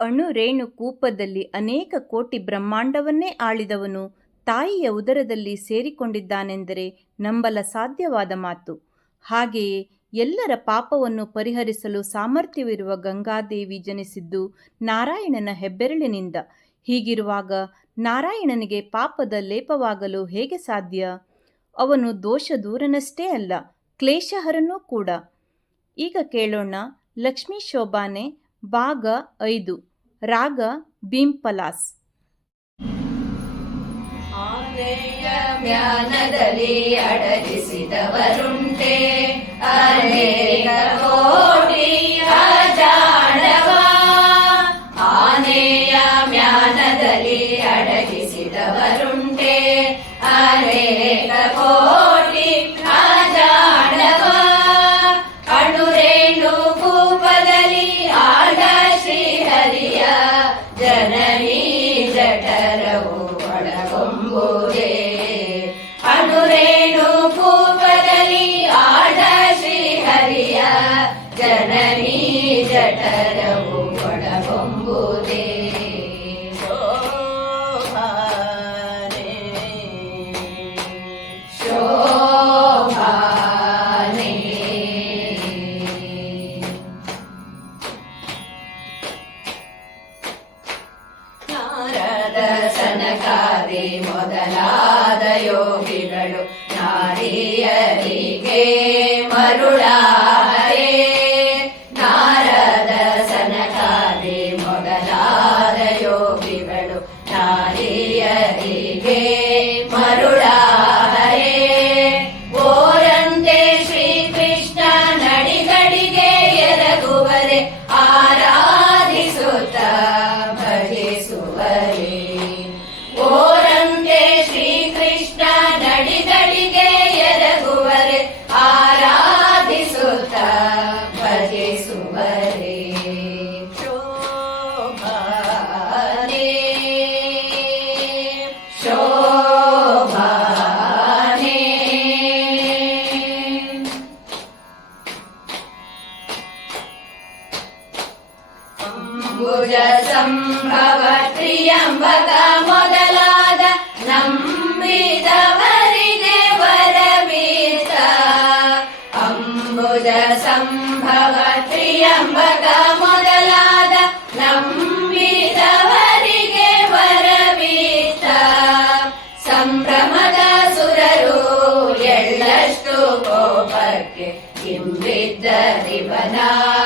ಅಣು ರೇಣು ಕೂಪದಲ್ಲಿ ಅನೇಕ ಕೋಟಿ ಬ್ರಹ್ಮಾಂಡವನ್ನೇ ಆಳಿದವನು, ತಾಯಿಯ ಉದರದಲ್ಲಿ ಸೇರಿಕೊಂಡಿದ್ದಾನೆಂದರೆ ನಂಬಲ ಸಾಧ್ಯವಾದ ಮಾತು. ಹಾಗೆಯೇ ಎಲ್ಲರ ಪಾಪವನ್ನು ಪರಿಹರಿಸಲು ಸಾಮರ್ಥ್ಯವಿರುವ ಗಂಗಾದೇವಿ ಜನಿಸಿದ್ದು ನಾರಾಯಣನ ಹೆಬ್ಬೆರಳಿನಿಂದ. ಹೀಗಿರುವಾಗ ನಾರಾಯಣನಿಗೆ ಪಾಪದ ಲೇಪವಾಗಲು ಹೇಗೆ ಸಾಧ್ಯ? ಅವನು ದೋಷ ದೂರನಷ್ಟೇ ಅಲ್ಲ, ಕ್ಲೇಶಹರನೂ ಕೂಡ. ಈಗ ಕೇಳೋಣ ಲಕ್ಷ್ಮೀ ಶೋಭಾನೆ ಭಾಗ ಐದು. ರಾಗ ಭೀಂಪಲಾಸ್ ಆನೆಯ ಅಡಗಿಸಿದವರುಂಟೆ. ಅನೇಕ ಮೊದಲಾದ ಯೋಗಿಗಳು ನಾರಿಯರಿಗೆ ಅಂಬುಜ ಸಂಭವ ತ್ರಿಯಂಬಕ ಮೊದಲಾದ ನಂಬಿದವರಿಗೆ ವರವೀತ ಅಂಬುಜ ಸಂಭವ ತ್ರಿಯಂಬಕ ಮೊದಲಾದ ನಂಬಿದವರಿಗೆ ವರವೀತ ಸಂಭ್ರಮದ ಸುರರು ಎಳ್ಳಷ್ಟು ಕೋಪಕ್ಕೆ ಕಿಂಬಿದ್ದರಿವನ ಭಜಿಸುವರೆ